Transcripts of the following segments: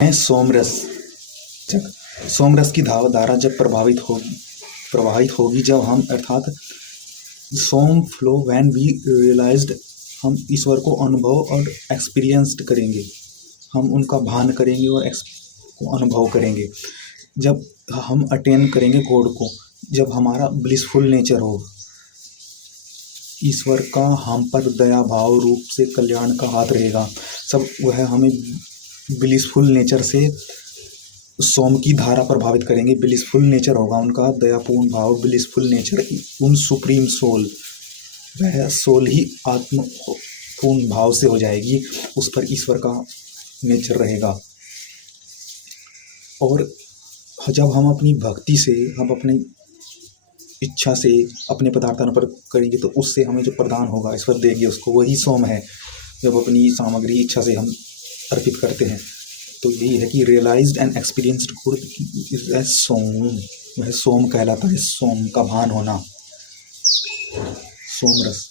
है सोमरस। जब सोमरस की धारा जब प्रवाहित होगी जब हम अर्थात सोम फ्लो व्हेन वी रियलाइज्ड, हम ईश्वर को अनुभव और एक्सपीरियंस्ड करेंगे, हम उनका भान करेंगे और को अनुभव करेंगे। जब हम अटेन करेंगे गॉड को, जब हमारा ब्लिसफुल नेचर हो, ईश्वर का हम पर दया भाव रूप से कल्याण का हाथ रहेगा। सब वह हमें ब्लिसफुल नेचर से सोम की धारा प्रभावित करेंगे। ब्लिसफुल नेचर होगा उनका, दयापूर्ण भाव, ब्लिसफुल नेचर, उन सुप्रीम सोल, वह सोल ही आत्म पूर्ण भाव से हो जाएगी, उस पर ईश्वर का नेचर रहेगा। और जब हम अपनी भक्ति से, हम अपनी इच्छा से अपने पदार्थान पर करेंगे तो उससे हमें जो प्रदान होगा ईश्वर देंगे उसको, वही सोम है। जब अपनी सामग्री इच्छा से हम अर्पित करते हैं तो यही है कि realised and experienced good is a soma, वह सोम कहलाता है। सोम का भान होना, सोमरस।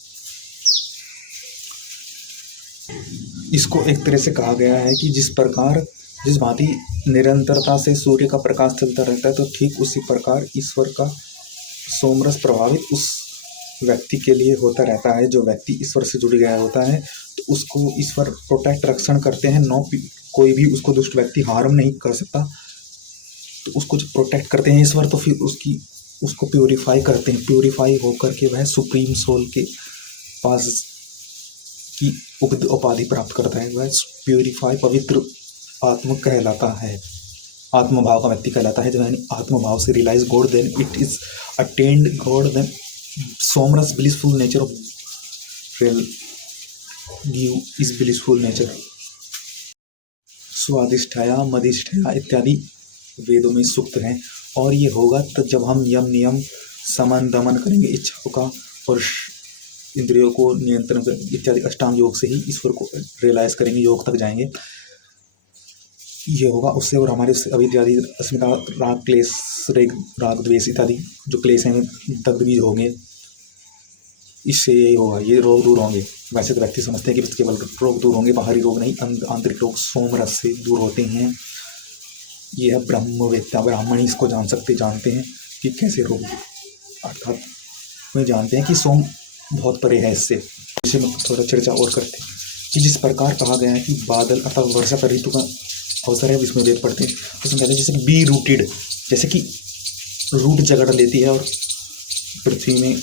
इसको एक तरह से कहा गया है कि जिस भांति निरंतरता से सूर्य का प्रकाश चलता रहता है, तो ठीक उसी प्रकार ईश्वर का सोमरस प्रभावित उस व्यक्ति के लिए होता रहता है। जो व्यक्ति ईश्वर से जुड़ गया होता है तो उसको ईश्वर प्रोटेक्ट, रक्षण करते हैं। कोई भी उसको दुष्ट व्यक्ति हार्म नहीं कर सकता। तो उसको जब प्रोटेक्ट करते हैं ईश्वर, तो फिर उसको प्योरीफाई करते हैं। प्योरीफाई होकर के वह सुप्रीम सोल के पास की उपाधि प्राप्त करता है। वह प्योरीफाई, पवित्र आत्म कहलाता है, आत्मभाव का व्यक्ति कहलाता है। जब यानी आत्मभाव से realise God, then it is attained God, then somras blissful nature of real give is blissful nature. स्वादिष्ठाया, मदिष्ठाया इत्यादि वेदों में सूक्त हैं। और ये होगा तो जब हम नियम समन दमन करेंगे इच्छाओं का और इंद्रियों को नियंत्रण इत्यादि अष्टांग योग से ही ईश्वर को रियलाइज करेंगे, योग तक जाएंगे। ये होगा उससे, और हमारे अविद्यादि अस्मिता, राग क्लेश, राग द्वेष इत्यादि जो क्लेश हैं दग्ध बीज होंगे। इससे यही होगा, ये रोग दूर होंगे। वैसे तो व्यक्ति समझते हैं कि केवल रोग दूर होंगे, बाहरी रोग नहीं, आंतरिक रोग सोमरस से दूर होते हैं। ये है ब्रह्मवेत्ता, ब्राह्मण ही इसको जानते हैं कि कैसे रोग, अर्थात वे जानते हैं कि सोम बहुत परे है इससे। इसे थोड़ा चर्चा और करते हैं कि जिस प्रकार कहा गया है कि बादल अर्थात वर्षा का ऋतु का अवसर है, इसमें वेद पढ़ते हैं, उसमें कहते हैं जैसे बी रूटेड, जैसे कि रूट जगड़ लेती है और पृथ्वी में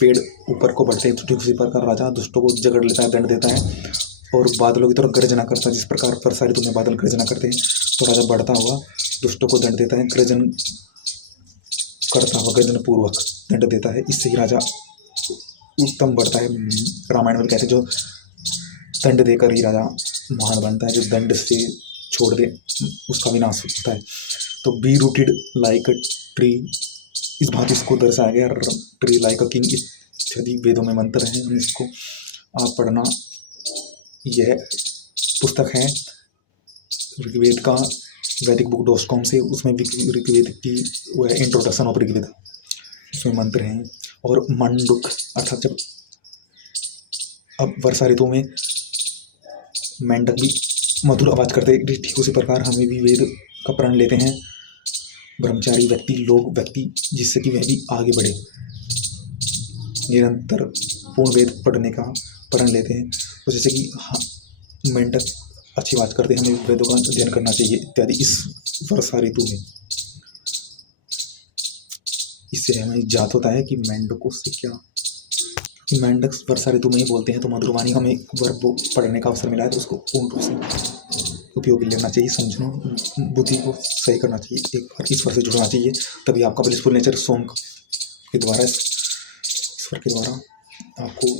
पेड़ ऊपर को बढ़ते हैं, तो ठीक उसी प्रकार राजा दुष्टों को जगड़ लेता है, दंड देता है और बादलों की तरफ गर्जना करता है। जिस प्रकार वर्षा ऋतु में बादल गर्जना करते हैं तो राजा बढ़ता हुआ दुष्टों को दंड देता है, गर्जन करता हुआ गर्जन पूर्वक दंड देता है। इससे ही राजा उत्तम बढ़ता है। रामायण में कहते हैं जो दंड देकर ही राजा महान बनता है, जो दंड से छोड़ दे उसका विनाश होता है। तो be rooted like a tree, इस भांति इसको दर्शाया गया। ट्री लाइक अ किंग इत्यादि वेदों में मंत्र हैं, हम इसको आप पढ़ना। यह पुस्तक है ऋग्वेद का, वैदिकबुक.com से, उसमें ऋग्वेद की वह इंट्रोडक्शन ऑफ ऋग्वेद, उसमें मंत्र हैं। और मंडुक अर्थात जब अब वर्षा ऋतु में मेंढक भी मधुर आवाज करते हैं, ठीक उसी प्रकार हमें भी वेद का प्रण लेते हैं ब्रह्मचारी व्यक्ति, जिससे कि वह भी आगे बढ़े, निरंतर पूर्ण वेद पढ़ने का प्रण लेते हैं। तो जैसे कि मेंढक अच्छी बात करते हैं, हमें वेदों का अध्ययन करना चाहिए इत्यादि इस वर्षा ऋतु में। इससे हमें ज्ञात होता है कि मेंढकों से क्या, कि मेंढक वर्षा ऋतु में ही बोलते हैं। तो मधुरवाणी हमें वर्ब पढ़ने का अवसर मिला है तो उसको पूर्ण रूप से उपयोग लेना चाहिए, समझना, बुद्धि को सही करना चाहिए, एक बार ईश्वर से जुड़ना चाहिए। तभी आपका ब्लिसफुल नेचर सोम के द्वारा, ईश्वर के द्वारा आपको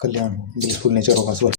कल्याण, ब्लिसफुल नेचर होगा।